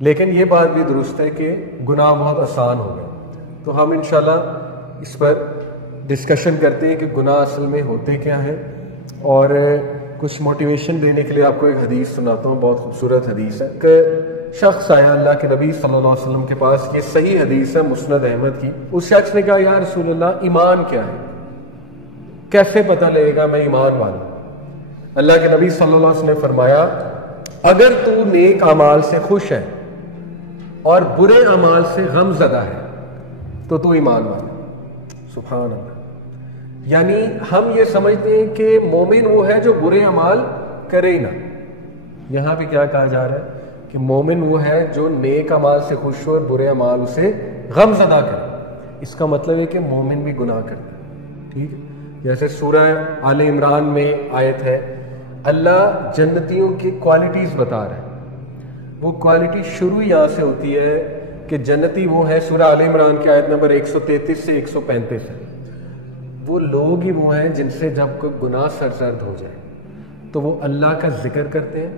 لیکن یہ بات بھی درست ہے کہ گناہ بہت آسان ہو گئے. تو ہم انشاءاللہ اس پر ڈسکشن کرتے ہیں کہ گناہ اصل میں ہوتے کیا ہیں، اور کچھ موٹیویشن دینے کے لیے آپ کو ایک حدیث سناتا ہوں. بہت خوبصورت حدیث ہے. کہ شخص آیا اللہ کے نبی صلی اللہ علیہ وسلم کے پاس، یہ صحیح حدیث ہے مسند احمد کی. اس شخص نے کہا یا رسول اللہ ایمان کیا ہے، کیسے پتہ لگے گا میں ایمان والا؟ اللہ کے نبی صلی اللہ علیہ وسلم نے فرمایا اگر تو نیک اعمال سے خوش ہے اور برے اعمال سے غم زدہ ہے تو تو ایمان والا. سبحان اللہ. یعنی ہم یہ سمجھتے ہیں کہ مومن وہ ہے جو برے اعمال کرے ہی نہ. یہاں پہ کیا کہا جا رہا ہے کہ مومن وہ ہے جو نیک اعمال سے خوش ہو اور برے اعمال اسے غم زدہ کرے. اس کا مطلب ہے کہ مومن بھی گناہ کرتا ہے. ٹھیک ہے. جیسے سورہ آل عمران میں آیت ہے، اللہ جنتیوں کی کوالٹیز بتا رہا ہے. وہ کوالٹی شروع یہاں سے ہوتی ہے کہ جنتی وہ ہے، سورہ آل عمران کی آیت نمبر 133 سے 135 ہے. وہ لوگ ہی وہ ہیں جن سے جب کوئی گناہ سرزد ہو جائے تو وہ اللہ کا ذکر کرتے ہیں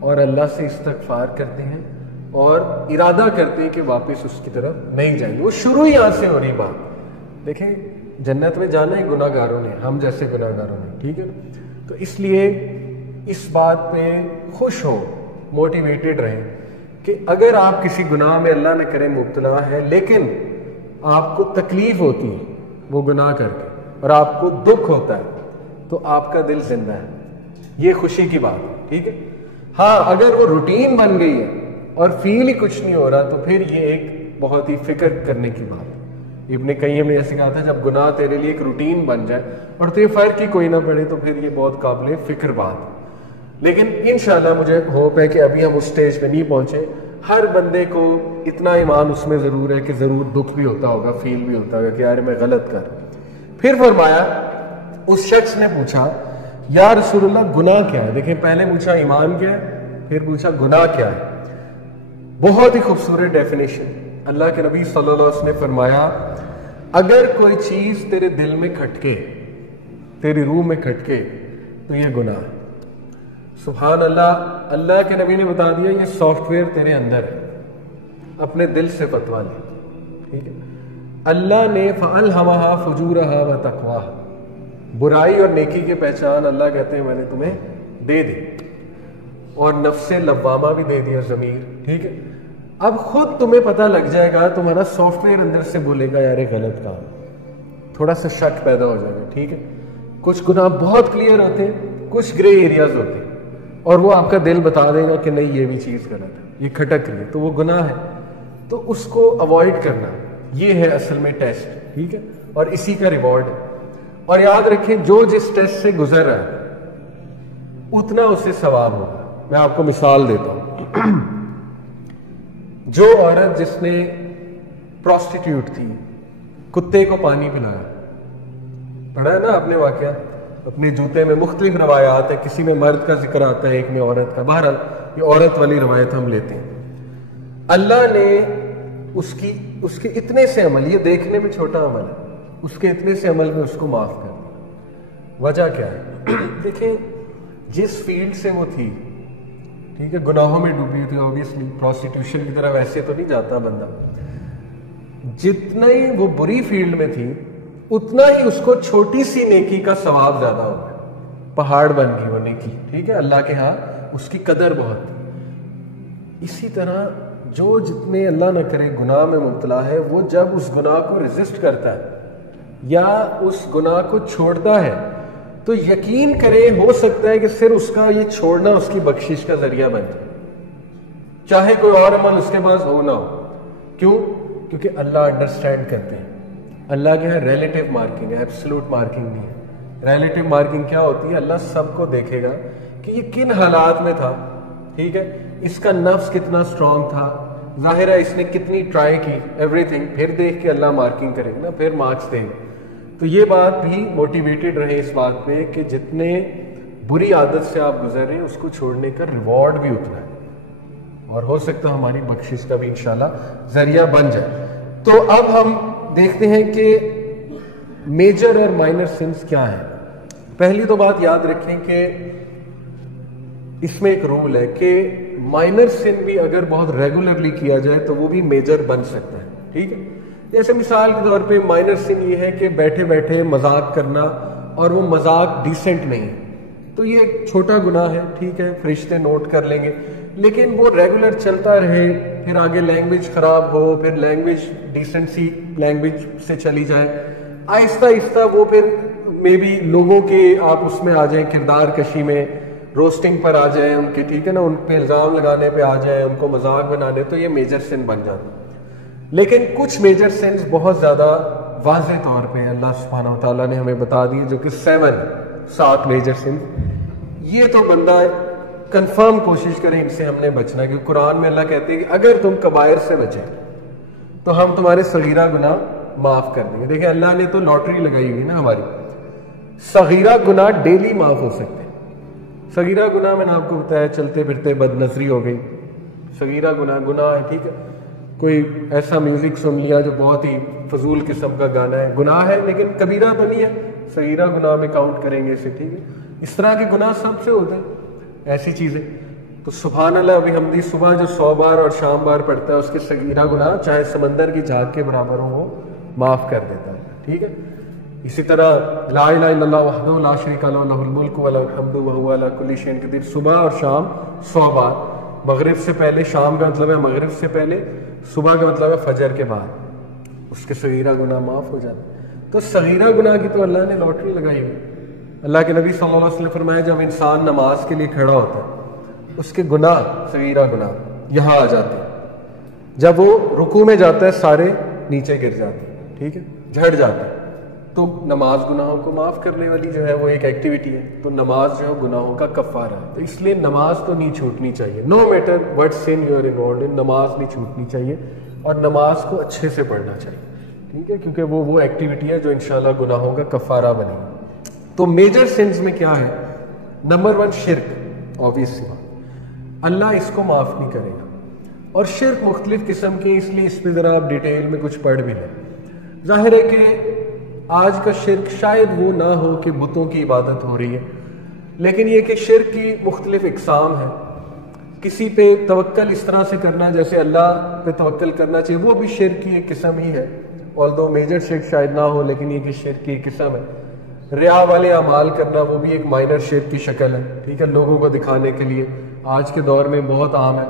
اور اللہ سے استغفار کرتے ہیں اور ارادہ کرتے ہیں کہ واپس اس کی طرف نہیں جائیں گے. وہ شروع یہاں سے ہو رہی بات. دیکھیں جنت میں جانا ہی گناہ گاروں نے، ہم جیسے گناہ گاروں نے. ٹھیک ہے. تو اس لیے اس بات پہ خوش ہو، موٹیویٹڈ رہیں کہ اگر آپ کسی گناہ میں اللہ نہ کرے مبتلا ہے لیکن آپ کو تکلیف ہوتی ہے وہ گناہ کر کے اور آپ کو دکھ ہوتا ہے تو آپ کا دل زندہ ہے. یہ خوشی کی بات ہے. ٹھیک ہے. ہاں اگر وہ روٹین بن گئی ہے اور فیل ہی کچھ نہیں ہو رہا تو پھر یہ ایک بہت ہی فکر کرنے کی بات ہے. ابن قیم نے ایسے کہا تھا جب گناہ تیرے لیے ایک روٹین بن جائے اور تجھے فرق ہی کوئی نہ پڑے تو پھر یہ بہت قابل فکر بات ہے. لیکن انشاءاللہ مجھے ہوپ ہے کہ ابھی ہم اس سٹیج پہ نہیں پہنچے. ہر بندے کو اتنا ایمان اس میں ضرور ہے کہ ضرور دکھ بھی ہوتا ہوگا، فیل بھی ہوتا ہوگا کہ یار میں غلط کر. پھر فرمایا اس شخص نے پوچھا یا رسول اللہ گناہ کیا ہے؟ دیکھیں پہلے پوچھا ایمان کیا ہے، پھر پوچھا گناہ کیا ہے. بہت ہی خوبصورت ڈیفینیشن. اللہ کے نبی صلی اللہ علیہ وسلم نے فرمایا اگر کوئی چیز تیرے دل میں کھٹکے، تیری روح میں کھٹکے تو یہ گناہ ہے. سبحان اللہ. اللہ کے نبی نے بتا دیا یہ سافٹ ویئر تیرے اندر ہے، اپنے دل سے فتوا لے. ٹھیک ہے. اللہ نے فَأَلْهَمَهَا فُجُورَهَا وَتَقْوَاهَا، برائی اور نیکی کی پہچان اللہ کہتے ہیں میں نے تمہیں دے دی، اور نفس لوامہ بھی دے دیا ضمیر. ٹھیک ہے. اب خود تمہیں پتہ لگ جائے گا، تمہارا سافٹ ویئر اندر سے بولے گا یار یہ غلط کام، تھوڑا سا شک پیدا ہو جائے گا. ٹھیک ہے. کچھ گناہ بہت کلیئر ہوتے ہیں، کچھ گرے ایریاز ہوتے ہیں، اور وہ آپ کا دل بتا دے گا کہ نہیں یہ بھی چیز غلط ہے، یہ کھٹک رہی ہے تو وہ گناہ ہے. تو اس کو اوائڈ کرنا یہ ہے اصل میں ٹیسٹ. ٹھیک ہے. اور اسی کا ریوارڈ ہے. اور یاد رکھیں جو جس ٹیسٹ سے گزر رہا ہے اتنا اسے ثواب ہوگا. میں آپ کو مثال دیتا ہوں. جو عورت جس نے پروسٹیٹیوٹ تھی، کتے کو پانی پلایا، پڑھا ہے نا آپ نے واقعہ اپنے جوتے میں. مختلف روایات ہیں، کسی میں مرد کا ذکر آتا ہے، ایک میں عورت کا. بہرحال یہ عورت والی روایت ہم لیتے ہیں. اللہ نے اس کے اتنے سے عمل، یہ دیکھنے میں چھوٹا عمل ہے، اس کے اتنے سے عمل میں اس کو معاف کر دیا. وجہ کیا ہے؟ دیکھیں جس فیلڈ سے وہ تھی، ٹھیک ہے، گناہوں میں ڈوبی تھی، اوبیسلی پروسٹیٹیوشن کی طرف ایسے تو نہیں جاتا بندہ. جتنا ہی وہ بری فیلڈ میں تھی اتنا ہی اس کو چھوٹی سی نیکی کا ثواب زیادہ ہو گیا. پہاڑ بن گئی وہ نیکی. ٹھیک ہے. اللہ کے ہاں اس کی قدر بہت تھی. اسی طرح جو جتنے اللہ نہ کرے گناہ میں مبتلا ہے، وہ جب اس گناہ کو ریزسٹ کرتا ہے یا اس گناہ کو چھوڑتا ہے تو یقین کرے ہو سکتا ہے کہ صرف اس کا یہ چھوڑنا اس کی بخشش کا ذریعہ بن جائے، چاہے کوئی اور عمل اس کے پاس ہو نہ ہو. کیوں؟ کیونکہ اللہ انڈرسٹینڈ کرتے ہیں. اللہ کے یہاں ریلیٹیو مارکنگ ہے، ایبسلوٹ مارکنگ نہیں ہے. ریلیٹیو مارکنگ کیا ہوتی ہے؟ اللہ سب کو دیکھے گا کہ یہ کن حالات میں تھا. ٹھیک ہے. اس کا نفس کتنا سٹرونگ تھا، ظاہر ہے اس نے کتنی ٹرائی کی، ایوری تھنگ. پھر دیکھ کے اللہ مارکنگ کرے گا نا، پھر مارکس دیں گے. تو یہ بات بھی موٹیویٹڈ رہے اس بات پہ کہ جتنے بری عادت سے آپ گزر رہے ہیں اس کو چھوڑنے کا ریوارڈ بھی اتنا ہے، اور ہو سکتا ہے ہماری بخشش کا بھی انشاءاللہ ذریعہ بن جائے. تو اب ہم دیکھتے ہیں کہ میجر اور مائنر سنس کیا ہیں. پہلی تو بات یاد رکھیں کہ اس میں ایک رول ہے کہ مائنر سن بھی اگر بہت ریگولرلی کیا جائے تو وہ بھی میجر بن سکتا ہے. ٹھیک ہے, جیسے مثال کے طور پہ مائنر سن یہ ہے کہ بیٹھے بیٹھے مذاق کرنا اور وہ مذاق ڈیسنٹ نہیں ہے, تو یہ ایک چھوٹا گناہ ہے. ٹھیک ہے, فرشتے نوٹ کر لیں گے, لیکن وہ ریگولر چلتا رہے, پھر آگے لینگویج خراب ہو, پھر لینگویج ڈیسنسی لینگویج سے چلی جائے, آہستہ آہستہ وہ پھر مے بی لوگوں کے آپ اس میں آ جائیں, کردار کشی میں, روسٹنگ پر آ جائیں ان کے, ٹھیک ہے نا, ان پہ الزام لگانے پہ آ جائیں, ان کو مذاق بنانے, تو یہ میجر سن بن جاتا. لیکن کچھ میجر سنز بہت زیادہ واضح طور پہ اللہ سبحانہ و تعالیٰ نے ہمیں بتا دی, جو کہ 7 میجر سنز, یہ تو بندہ کنفرم کوشش کریں ان سے ہم نے بچنا, کیونکہ قرآن میں اللہ کہتے ہیں کہ اگر تم کبائر سے بچیں تو ہم تمہارے صغیرہ گناہ معاف کر دیں گے. دیکھیں اللہ نے تو لاٹری لگائی ہوئی نا ہماری, صغیرہ گناہ ڈیلی معاف ہو سکتے ہیں. صغیرہ گناہ میں نے آپ کو بتایا, چلتے پھرتے بد نظری ہو گئی, صغیرہ گناہ ہے. ٹھیک ہے, کوئی ایسا میوزک سن لیا جو بہت ہی فضول قسم کا گانا ہے, گناہ ہے لیکن کبیرہ تو نہیں ہے, صغیرہ گناہ میں کاؤنٹ کریں گے اسے. ٹھیک ہے, اس طرح کے گناہ سب سے ہوتے ہیں, ایسی چیزیں. تو سبحان اللہ ابھی ہم صبح جو 100 بار اور شام بار پڑھتا ہے, اس کے صغیرہ گناہ چاہے سمندر کی جھاگ کے برابر ہو وہ معاف کر دیتا ہے. ٹھیک ہے, اسی طرح لا الہ الا اللہ وحدہ لا شریک لہ لہ الملک و لہ الحمد وہو علی کل شیء قدیر, صبح اور شام 100 بار. مغرب سے پہلے, شام کا مطلب ہے مغرب سے پہلے, صبح کا مطلب ہے فجر کے بعد, اس کے صغیرہ گناہ معاف ہو جاتے ہیں. تو صغیرہ گناہ کی تو اللہ نے لاٹری لگائی ہوئی. اللہ کے نبی صلی اللہ علیہ وسلم نے فرمایا جب انسان نماز کے لیے کھڑا ہوتا ہے اس کے گناہ, صغیرہ گناہ یہاں آ جاتے ہیں. جب وہ رکوع میں جاتا ہے سارے نیچے گر جاتے ہیں. ٹھیک ہے, جھڑ جاتے ہیں. تو نماز گناہوں کو معاف کرنے والی جو ہے وہ ایک ایکٹیویٹی ہے. تو نماز جو ہے گناہوں کا کفارہ ہے. تو اس لیے نماز تو نہیں چھوٹنی چاہیے, no matter what son you are involved in, نماز نہیں چھوٹنی چاہیے اور نماز کو اچھے سے پڑھنا چاہیے. ٹھیک ہے, کیونکہ وہ ایکٹیویٹی ہے جو انشاءاللہ گناہوں کا کفارہ بنے گی. تو میجر سنز میں کیا ہے؟ نمبر 1 شرک, آبویس سی بات, اللہ اس کو معاف نہیں کرے گا. اور شرک مختلف قسم کے, اس لیے اس پہ ذرا آپ ڈیٹیل میں کچھ پڑھ بھی لیں. ظاہر ہے کہ آج کا شرک شاید وہ نہ ہو کہ بتوں کی عبادت ہو رہی ہے, لیکن یہ کہ شرک کی مختلف اقسام ہیں. کسی پہ توکل اس طرح سے کرنا جیسے اللہ پہ توکل کرنا چاہیے, وہ بھی شرک کی ایک قسم ہی ہے, although میجر شرک شاید نہ ہو, لیکن یہ کہ شرک کی ایک قسم ہے. ریا والے اعمال کرنا وہ بھی ایک مائنر شرک کی شکل ہے. ٹھیک ہے, لوگوں کو دکھانے کے لیے, آج کے دور میں بہت عام ہے.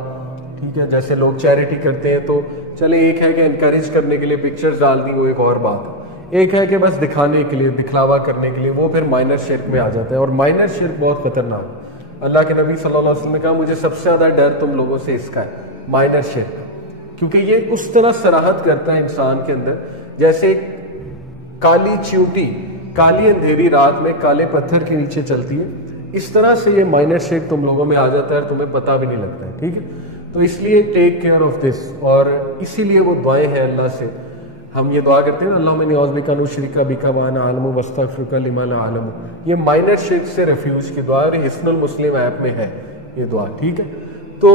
ٹھیک ہے, جیسے لوگ چیریٹی کرتے ہیں تو چلے ایک ہے کہ انکریج کرنے کے لیے پکچرز ڈال دی, وہ ایک اور بات ہے. ایک ہے کہ بس دکھانے کے لیے, دکھلاوا کرنے کے لیے, وہ پھر مائنر شرک میں آ جاتا ہے. اور مائنر شرک بہت خطرناک ہے. اللہ کے نبی صلی اللہ علیہ وسلم نے کہا مجھے سب سے زیادہ ڈر تم لوگوں سے اس کا ہے, مائنر شرک, کیونکہ یہ اس طرح صراحت کرتا ہے انسان کے اندر جیسے کالی چیونٹی کالی اندھیری رات میں کالے پتھر کے نیچے چلتی ہے, اس طرح سے یہ مائنر شرک تم لوگوں میں آ جاتا ہے اور تمہیں پتہ بھی نہیں لگتا ہے. ٹھیک ہے, تو اس لیے ٹیک کیئر آف دس, اور اسی لیے وہ دعائیں ہیں اللہ سے. ہم یہ دعا کرتے ہیں اللہم انی اعوذ بک ان اشرک بک وانا اعلم واستغفرک لما لا اعلم. یہ مائنر شرک سے ریفیوج کی دعا, اور حصن المسلم ایپ میں ہے یہ دعا. ٹھیک ہے, تو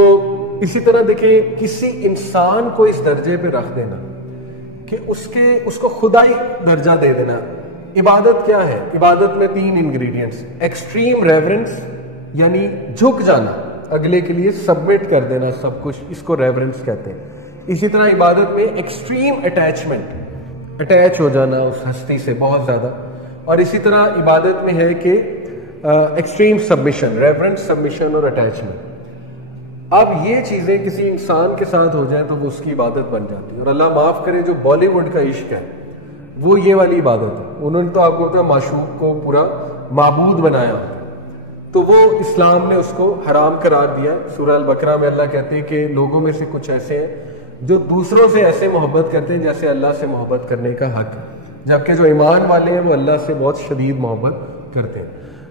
اسی طرح دیکھیں کسی انسان کو اس درجے پہ رکھ دینا کہ اس کو خدائی درجہ دے دینا. عبادت کیا ہے؟ عبادت میں 3 انگریڈینٹس, ایکسٹریم ریورنس یعنی جھک جانا, اگلے کے لیے سبمٹ کر دینا سب کچھ, اس کو ریورنس کہتے ہیں. اسی طرح عبادت میں ایکسٹریم اٹیچمنٹ, اٹیچ ہو جانا اس ہستی سے بہت زیادہ. اور اسی طرح عبادت میں ہے کہ ایکسٹریم سبمیشن, ریورنس, سبمیشن اور اٹیچمنٹ. اب یہ چیزیں کسی انسان کے ساتھ ہو جائیں تو وہ اس کی عبادت بن جاتی ہے. اور اللہ معاف کرے جو بالی ووڈ کا عشق ہے وہ یہ والی عبادت ہے. انہوں نے تو آپ کو معشوق کو پورا معبود بنایا, تو وہ اسلام نے اس کو حرام قرار دیا. سورہ البقرہ میں اللہ کہتے ہیں کہ لوگوں میں سے کچھ ایسے ہیں جو دوسروں سے ایسے محبت کرتے ہیں جیسے اللہ سے محبت کرنے کا حق ہے, جبکہ جو ایمان والے ہیں وہ اللہ سے بہت شدید محبت کرتے ہیں.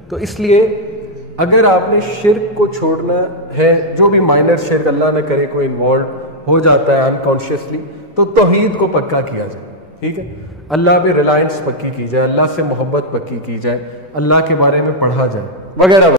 تو اس لیے اگر آپ نے شرک کو چھوڑنا ہے, جو بھی مائنر شرک اللہ نہ کرے کوئی انوالو ہو جاتا ہے انکانشیسلی, تو توحید کو پکا کیا جائے. ٹھیک ہے, اللہ پہ ریلائنس پکی کی جائے, اللہ سے محبت پکی کی جائے, اللہ کے بارے میں پڑھا جائے وغیرہ.